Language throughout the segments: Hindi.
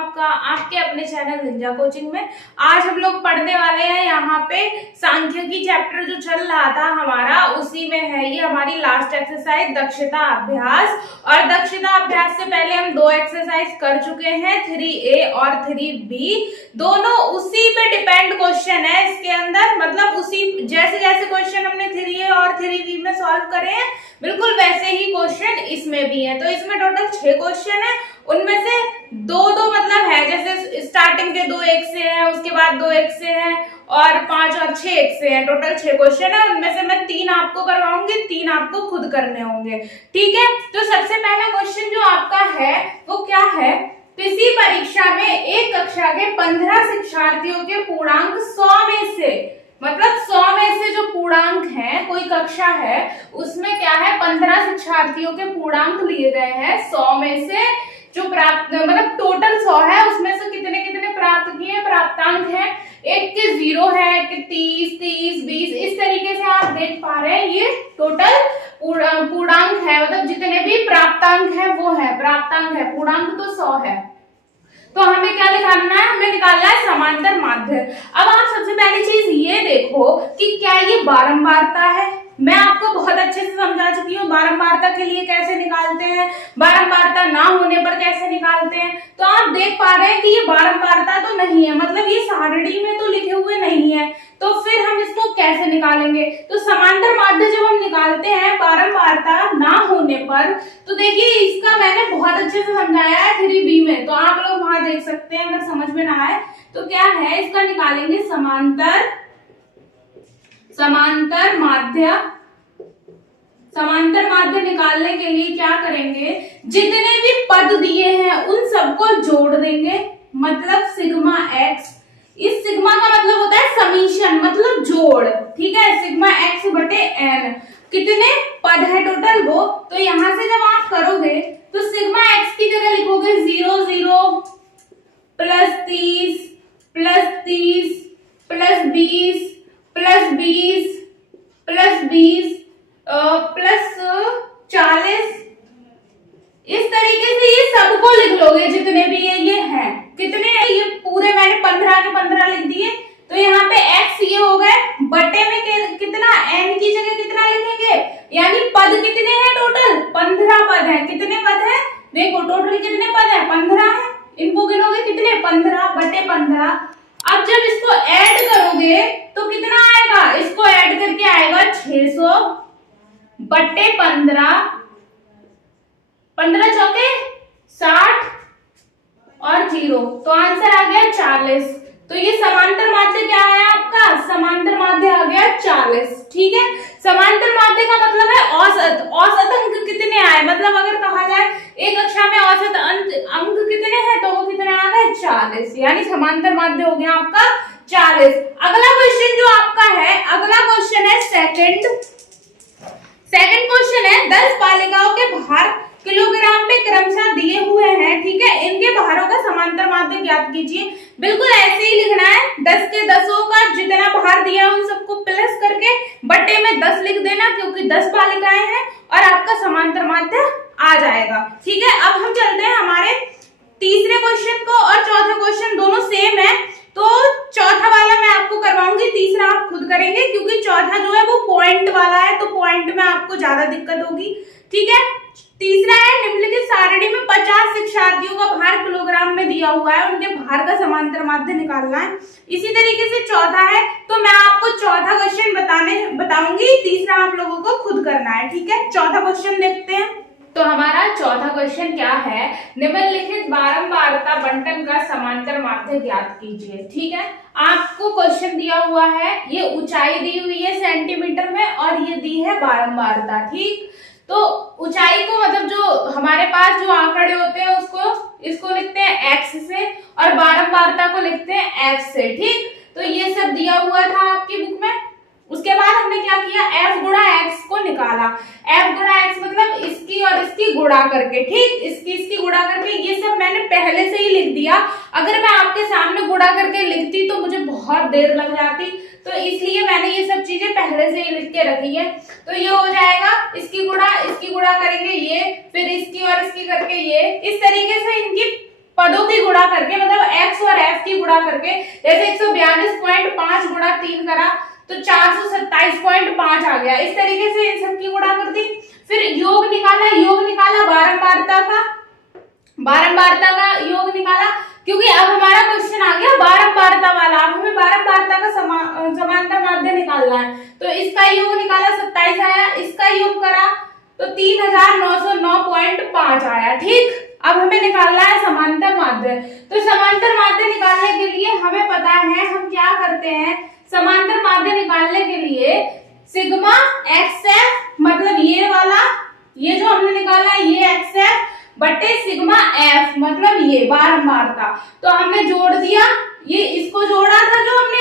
आपका आपके अपने चैनल निंजा कोचिंग में। आज हम लोग पढ़ने वाले हैं यहाँ पे सांख्यिकी चैप्टर जो चल रहा था हमारा, उसी में है ये हमारी लास्ट एक्सरसाइज दक्षता अभ्यास। और दक्षता अभ्यास से पहले हम दो एक्सरसाइज कर चुके हैं, 3A और 3B। दोनों उसी पे डिपेंड क्वेश्चन है इसके अंदर, मतलब उसी जैसे जैसे क्वेश्चन हमने 3A और 3B में सॉल्व करे हैं बिल्कुल वैसे ही क्वेश्चन इसमें भी है। तो इसमें टोटल 6 क्वेश्चन है, उनमें से दो मतलब है, जैसे स्टार्टिंग के 2 एक से हैं, उसके बाद 2 एक से हैं और 5 और 6 एक से हैं। टोटल 6 क्वेश्चन है, उनमें से मैं 3 आपको करवाऊंगी, 3 आपको खुद करने होंगे। ठीक है, तो सबसे पहला क्वेश्चन जो आपका है वो क्या है, किसी परीक्षा में एक कक्षा के 15 शिक्षार्थियों के पूर्णांक 100 में से, मतलब 100 में से जो पूर्णांक है, कोई कक्षा है उसमें क्या है 15 शिक्षार्थियों के पूर्णांक लिए गए हैं। 100 में से जो प्राप्त, मतलब टोटल 100 है, उसमें से कितने कितने प्राप्त किए, प्राप्तांक है, एक के 0 है, एक के 30, 20, इस तरीके से आप देख पा रहे हैं ये टोटल पूर्णांक है, मतलब जितने भी प्राप्तांक है वो है, प्राप्तांक है, पूर्णांक तो 100 है। तो हमें क्या निकालना है, हमें निकालना है समांतर माध्य। अब आप सबसे पहली चीज ये देखो कि क्या ये बारंबारता है। मैं आपको बहुत अच्छे से समझा चुकी हूँ बारंबारता के लिए कैसे निकालते हैं, बारंबारता ना होने पर कैसे निकालते हैं। तो आप देख पा रहे हैं कि ये बारंबारता तो नहीं है, मतलब ये सारणी में तो लिखे हुए नहीं है, तो फिर हम इसको कैसे निकालेंगे। तो समांतर माध्य जब हम निकालते हैं बारंबारता ना होने पर, तो देखिए इसका मैंने बहुत अच्छे से समझाया है 3B में, तो आप लोग वहां देख सकते हैं। अगर समझ में ना आए तो क्या है, इसका निकालेंगे समांतर माध्य। समांतर माध्य निकालने के लिए क्या करेंगे, जितने भी पद दिए हैं उन सबको जोड़ देंगे, मतलब सिग्मा एक्स। इस सिग्मा का मतलब होता है समीशन, मतलब जोड़। ठीक है, सिग्मा एक्स बटे एन, कितने पद है टोटल वो। तो यहां से जब आप करोगे तो सिग्मा एक्स की जगह लिखोगे 0 0 plus 30 plus 30 plus 20 plus 20 plus 20 plus 40। इस तरीके से ये सबको लिख लोगे जितने भी ये हैं। कितने हैं ये पूरे, मैंने 15 के 15 लिख दिए। तो यहाँ पे x ये हो गए, बटे में कितना, n की जगह कितना लिखेंगे, यानी पद कितने हैं टोटल 15 पद हैं। कितने पद हैं देखो, टोटल कितने पद हैं 15 है, इनको गिनोगे कितने 15 बटे 15। अब जब इसको ऐड करोगे तो कितना आएगा, इसको ऐड करके आएगा 600 बटे 15, 15 चौके 60 और 0, तो आंसर आ गया 40। तो ये समांतर माध्य क्या है आपका, समांतर माध्य आ गया 40। ठीक है, समांतर माध्य का मतलब है औसत। औसत अंक कितने आए, मतलब अगर कहा जाए एक कक्षा में औसत अंक कितने हैं, तो वो कितने आ गए 40, यानी समांतर माध्य हो गया आपका 40। अगला क्वेश्चन जो आपका है, अगला क्वेश्चन है सेकंड क्वेश्चन है 10 बालिकाओं के भार किलोग्राम में क्रमशः दिए हुए हैं। ठीक है, इनके भारों का समांतर माध्य ज्ञात कीजिए। बिल्कुल ऐसे ही लिखना है, 10 के 10 का जितना भार दिया है उन सबको प्लस करके बटे में 10 लिख देना, क्योंकि 10 बालिकाएं हैं, और आपका समांतर माध्य आ जाएगा। ठीक है, अब हम चलते हैं हमारे तीसरे क्वेश्चन को, और चौथा क्वेश्चन दोनों सेम है, तो चौथा वाला मैं आपको करवाऊंगी, तीसरा आप खुद करेंगे, क्योंकि चौथा जो है वो पॉइंट वाला है, तो पॉइंट में आपको ज्यादा दिक्कत होगी। ठीक है, तीसरा है निम्नलिखित सारणी में 50 शिक्षार्थियों का भार किलोग्राम में दिया हुआ है, उनके भार का समांतर माध्य निकालना है। इसी तरीके से चौथा है, तो मैं आपको चौथा क्वेश्चन बताऊंगी, तीसरा आप लोगों को खुद करना है। ठीक है, चौथा क्वेश्चन देखते हैं। तो हमारा चौथा क्वेश्चन क्या है, निम्नलिखित बारंबारता बंटन का समांतर माध्य ज्ञात कीजिए। ठीक है, आपको क्वेश्चन दिया हुआ है, ये ऊंचाई दी हुई है सेंटीमीटर में और ये दी है बारंबारता। ठीक, तो ऊंचाई को, मतलब जो हमारे पास जो आंकड़े होते हैं इसको लिखते हैं x से, और बारंबारता को लिखते हैं f से। ठीक, तो ये सब दिया हुआ था आपकी बुक में। उसके बाद हमने क्या किया, f गुणा x को निकाला। f गुणा x मतलब इसकी और इसकी गुणा करके, ठीक, इसकी गुणा करके, ये सब मैंने पहले से ही लिख दिया। अगर मैं आपके सामने गुणा करके लिखती तो मुझे बहुत देर लग जाती, तो इसलिए मैंने ये सब चीजें पहले से ही लिख के रखी है। तो ये हो जाएगा, इसकी गुणा करेंगे ये, फिर इसकी और इसकी करके ये, इस तरीके से इनकी पदों की गुणा करके, मतलब x और f की गुणा करके, जैसे 142.5 गुणा 3 करा तो 427.5 आ गया। इस तरीके से इन सब की गुणा कर दी। फिर योग निकाला बारंबारता का योग निकाला, क्योंकि अब हमारा क्वेश्चन आ गया बारंबारता वाला। अब हमें बारंबारता का समांतर माध्य निकालना है। तो इसका योग निकाला 27 आया, इसका योग करा तो 3909.5 आया। ठीक, अब हमें निकालना है समांतर माध्य। तो समांतर माध्य निकालने के लिए हमें पता है हम क्या करते हैं। समांतर माध्य निकालने के लिए सिग्मा xf, मतलब ये वाला, ये जो हमने निकाला है ये xf बटे सिग्मा f, मतलब ये बारंबारता। तो हमने जोड़ दिया, ये इसको जोड़ा था जो हमने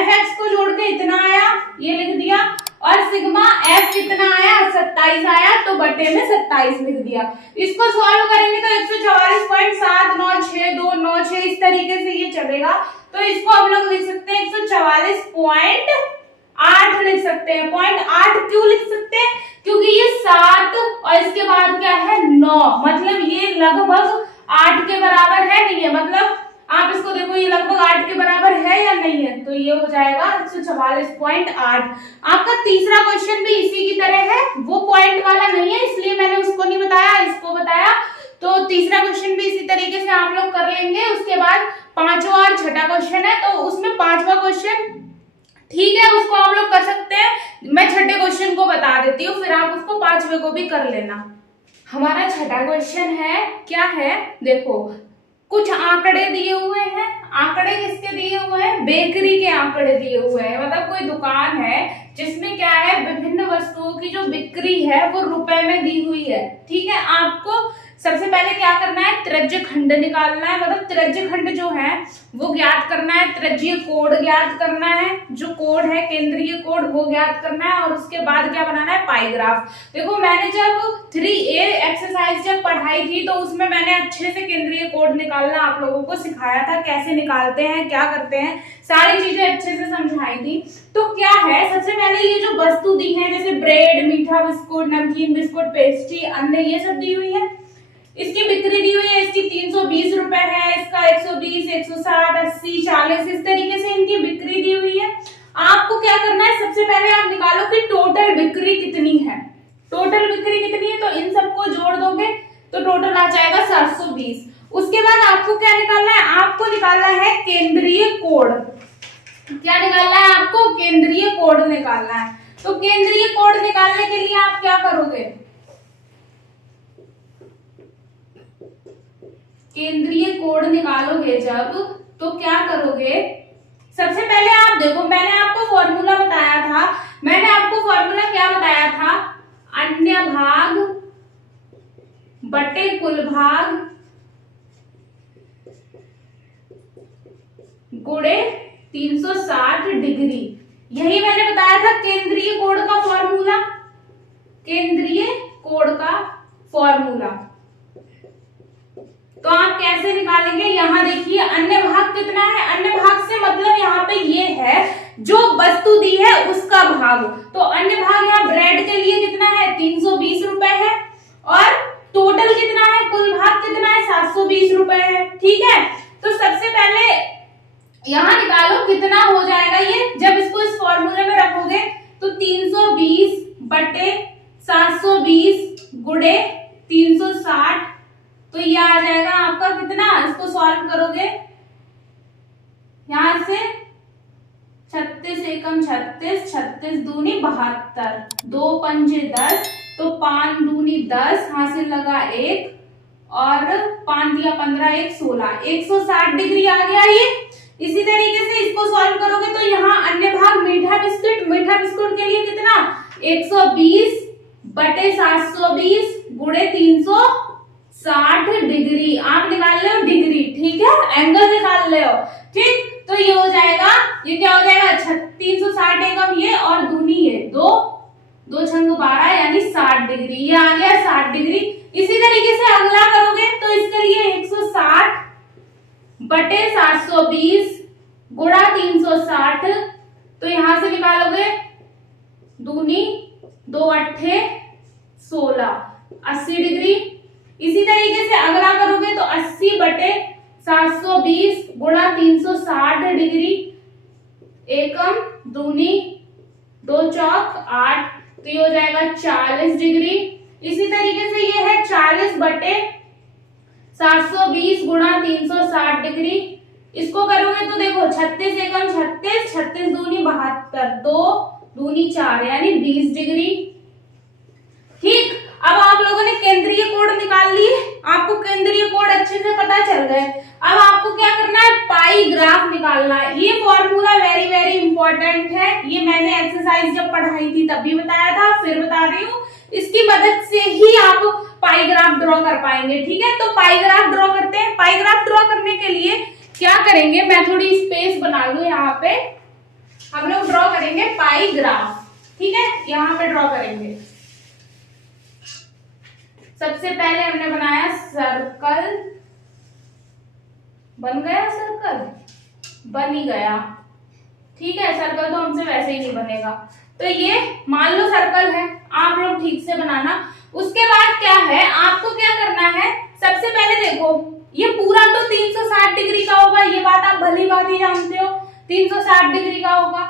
fx को जोड़ के इतना आया, ये लिख दिया, और सिग्मा f कितना आया 27 आया, तो बटे में 27 लिख दिया। इसको सॉल्व करेंगे तो 144.796296 इस तरीके से ये चलेगा। तो इसको हम लोग लिख सकते हैं 144.8 लिख सकते हैं। 0.8 क्यों लिख सकते हैं? क्योंकि ये 7 और इसके बाद क्या है 9, मतलब ये लगभग 8 के बराबर है, नहीं है, मतलब आप इसको देखो ये लगभग 8 के बराबर है या नहीं है, तो ये हो जाएगा 144.8। आपका तीसरा क्वेश्चन भी इसी की तरह है, वो पॉइंट वाला नहीं है इसलिए मैंने उसको नहीं बताया, इसको बताया। तो तीसरा क्वेश्चन भी इसी तरीके से आप लोग कर लेंगे। उसके बाद पांचवा और छठा क्वेश्चन है, तो उसमें पांचवा क्वेश्चन ठीक है उसको आप लोग कर सकते हैं, मैं छठे क्वेश्चन को बता देती हूँ, फिर आप उसको पांचवे को भी कर लेना। हमारा छठा क्वेश्चन है, क्या है देखो, कुछ आंकड़े दिए हुए हैं। आंकड़े किसके दिए हुए हैं? बेकरी के आंकड़े दिए हुए हैं। मतलब कोई दुकान है जिसमें क्या है विभिन्न वस्तुओं की जो बिक्री है वो रुपए में दी हुई है। ठीक है, आपको सबसे पहले क्या करना है, त्रिज्य खंड निकालना है, मतलब त्रिज्य खंड जो है वो ज्ञात करना है, त्रिज्यीय कोण ज्ञात करना है, जो कोण है केंद्रीय कोण वो ज्ञात करना है, और उसके बाद क्या बनाना है, पाई ग्राफ। देखो मैंने जब 3A एक्सरसाइज जब पढ़ाई थी तो उसमें मैंने अच्छे से केंद्रीय कोण निकालना आप लोगों को सिखाया था, कैसे निकालते हैं, क्या करते हैं, सारी चीजें अच्छे से समझाई थी। तो क्या है, सबसे पहले ये जो वस्तु दी है जैसे ब्रेड, मीठा बिस्कुट, नमकीन बिस्कुट, पेस्ट्री, अन्य ये सब दी हुई है, इसकी बिक्री दी हुई है, इसकी 320 रुपए है, इसका 120, 160, 80, 40 इस तरीके से इनकी बिक्री दी हुई है। आपको क्या करना है, सबसे पहले आप निकालो कि टोटल बिक्री कितनी है। टोटल बिक्री कितनी है, तो इन सबको जोड़ दोगे तो टोटल आ जाएगा 720। उसके बाद आपको क्या निकालना है, आपको निकालना है केंद्रीय कोण। क्या निकालना है आपको, केंद्रीय कोण निकालना है। तो केंद्रीय कोण निकालने के लिए आप क्या करोगे, केंद्रीय कोण निकालोगे जब, तो क्या करोगे, सबसे पहले आप देखो मैंने आपको फॉर्मूला बताया था, मैंने आपको फॉर्मूला क्या बताया था, अन्य भाग बटे कुल भाग गुणे 360 डिग्री, यही मैंने बताया था केंद्रीय कोण का फॉर्मूला, केंद्रीय कोण का फॉर्मूला। तो आप कैसे निकालेंगे, यहाँ देखिए अन्य भाग कितना है, अन्य भाग से मतलब यहाँ पे ये है जो वस्तु दी है उसका भाग। तो अन्य भाग यहाँ ब्रेड के लिए कितना है, 320 रुपए है, और टोटल कितना है, कुल भाग कितना है, 720 रुपए है। ठीक है, तो सबसे पहले यहाँ निकालो कितना हो जाएगा ये, जब इसको इस फॉर्मूले में रखोगे तो 320 बटे 720 गुणे 360, तो ये आ जाएगा आपका कितना, इसको सॉल्व करोगे यहां से 36 एकम 36, 36 दूनी 72, 2 पंजे 10, तो 5 दूनी 10, हासिल लगा 1 और 5 दिया 15, 1 16, 160 डिग्री आ गया ये। इसी तरीके से इसको सॉल्व करोगे तो यहाँ अन्य भाग मीठा बिस्कुट, मीठा बिस्कुट के लिए कितना, 120 बटे 720 गुणे 360 डिग्री, आप निकाल ले हो डिग्री, ठीक है, एंगल निकाल ले हो, ठीक। तो ये हो जाएगा, ये क्या हो जाएगा, 360 एकम ये और दूनी ये 2 2 छंग 12 यानी 60 डिग्री, ये आ गया 60 डिग्री। इसी तरीके से अगला करोगे तो इसके लिए 160 बटे 720 गुणा 360, तो यहां से निकालोगे दूनी 2 अट्ठे 16, 80 डिग्री। इसी तरीके से अगला करोगे तो 80 बटे 720 गुणा 360 डिग्री, एकम दूनी, 2 चौक 8, तो ये हो जाएगा 40 डिग्री। इसी तरीके से ये है 40 बटे 720 गुणा 360 डिग्री। इसको करोगे तो देखो 36 एकम 36, 36 दूनी 72, 2 दूनी 4 यानी 20 डिग्री। ठीक, अब आप लोगों ने केंद्रीय कोण निकाल लिए, आपको केंद्रीय कोण अच्छे से पता चल गए। अब आपको क्या करना है, पाई ग्राफ निकालना है। ये फॉर्मूला वेरी वेरी इंपॉर्टेंट है, ये मैंने एक्सरसाइज जब पढ़ाई थी तब भी बताया था, फिर बता रही हूँ। इसकी मदद से ही आप पाई ग्राफ ड्रॉ कर पाएंगे। ठीक है, तो पाई ग्राफ ड्रॉ करते हैं। पाई ग्राफ ड्रॉ करने के लिए क्या करेंगे, मैं थोड़ी स्पेस बना लूं यहाँ पे, हम लोग ड्रॉ करेंगे पाई ग्राफ। ठीक है, यहाँ पे ड्रॉ करेंगे। सबसे पहले हमने बनाया सर्कल, बन गया सर्कल, बन ही गया। ठीक है, सर्कल तो हमसे वैसे ही नहीं बनेगा, तो ये मान लो सर्कल है, आप लोग ठीक से बनाना। उसके बाद क्या है, आपको क्या करना है, सबसे पहले देखो ये पूरा तो 360 डिग्री का होगा, ये बात आप भली बात ही जानते हो, 360 डिग्री का होगा।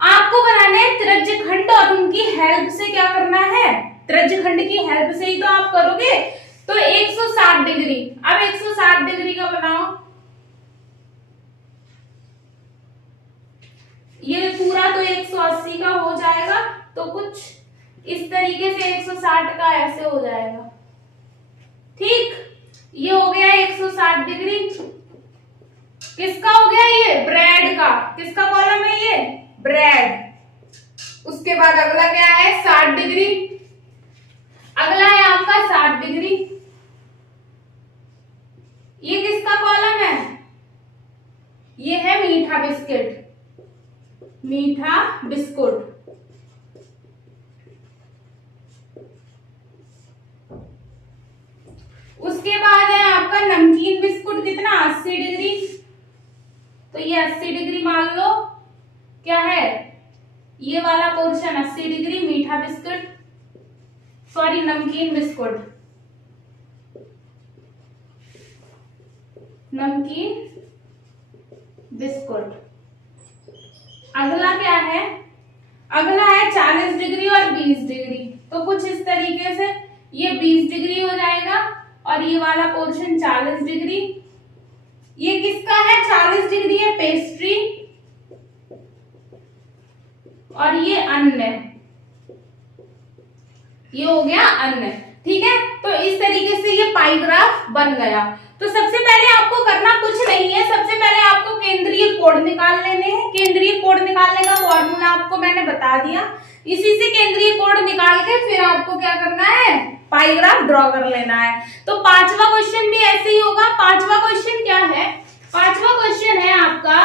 आपको बनाने हैं त्रिज्यखंड और उनकी हेल्प से क्या करना है, त्रिज्यखंड की हेल्प से ही तो आप करोगे। तो 160 डिग्री, अब 160 डिग्री का बनाओ। ये पूरा तो 180 का हो जाएगा, तो कुछ इस तरीके से 160 का ऐसे हो जाएगा। ठीक, ये हो गया 160 डिग्री। किसका हो गया, ये ब्रेड का। किसका कॉलम है ये, ब्रेड। उसके बाद अगला क्या है, 60 डिग्री। अगला है आपका 60 डिग्री। ये किसका कॉलम है, ये है मीठा बिस्किट, मीठा बिस्कुट। उसके बाद है आपका नमकीन बिस्कुट, कितना 80 डिग्री, तो ये 80 डिग्री मान लो। क्या है, ये वाला पोर्शन 80 डिग्री, मीठा बिस्कुट, सॉरी नमकीन बिस्कुट, नमकीन बिस्कुट। अगला क्या है, अगला है 40 डिग्री और 20 डिग्री, तो कुछ इस तरीके से ये 20 डिग्री हो जाएगा और ये वाला पोर्शन 40 डिग्री। ये किसका है, 40 डिग्री है पेस्ट्री, और ये अन्न, ये हो गया अन्न। ठीक है, तो इस तरीके से ये पाई ग्राफ बन गया। तो सबसे पहले आपको करना कुछ नहीं है, सबसे पहले आपको केंद्रीय कोण निकाल लेने हैं। केंद्रीय कोण निकालने का फॉर्मूला आपको मैंने बता दिया, इसी से केंद्रीय कोण निकाल के फिर आपको क्या करना है, पाई ग्राफ ड्रॉ कर लेना है। तो पांचवा क्वेश्चन भी ऐसे ही होगा। पांचवा क्वेश्चन क्या है, पांचवा क्वेश्चन है आपका,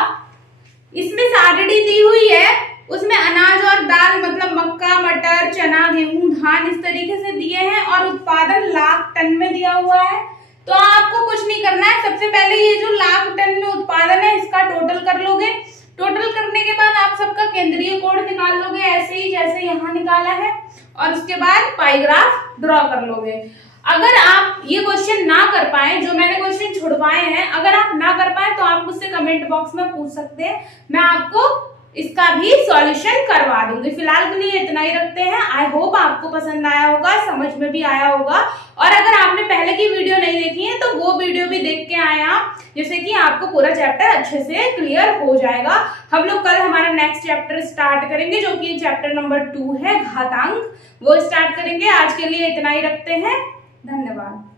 इसमें सारणी दी हुई है, उसमें अनाज और दाल मतलब मक्का, मटर, चना, गेहूं, धान इस तरीके से दिए हैं और उत्पादन लाख टन में दिया हुआ है। तो आपको कुछ नहीं करना है, सबसे पहले ये जो लाख टन में उत्पादन है इसका टोटल कर लोगे। टोटल करने के बाद आप सबका केंद्रीय कोण निकाल लोगे ऐसे ही जैसे यहाँ निकाला है, और उसके बाद पाई ग्राफ ड्रॉ कर लोगे। अगर आप ये क्वेश्चन ना कर पाए, जो मैंने क्वेश्चन छुड़वाए हैं, अगर आप ना कर पाए तो आप मुझसे कमेंट बॉक्स में पूछ सकते हैं, मैं आपको इसका भी सॉल्यूशन करवा दूंगी। फिलहाल के लिए इतना ही रखते हैं। आई होप आपको पसंद आया होगा, समझ में भी आया होगा, और अगर आपने पहले की वीडियो नहीं देखी है तो वो वीडियो भी देख के आए आप, जिससे कि आपको पूरा चैप्टर अच्छे से क्लियर हो जाएगा। हम लोग कल हमारा नेक्स्ट चैप्टर स्टार्ट करेंगे, जो कि चैप्टर नंबर 2 है, घातांक, वो स्टार्ट करेंगे। आज के लिए इतना ही रखते हैं, धन्यवाद।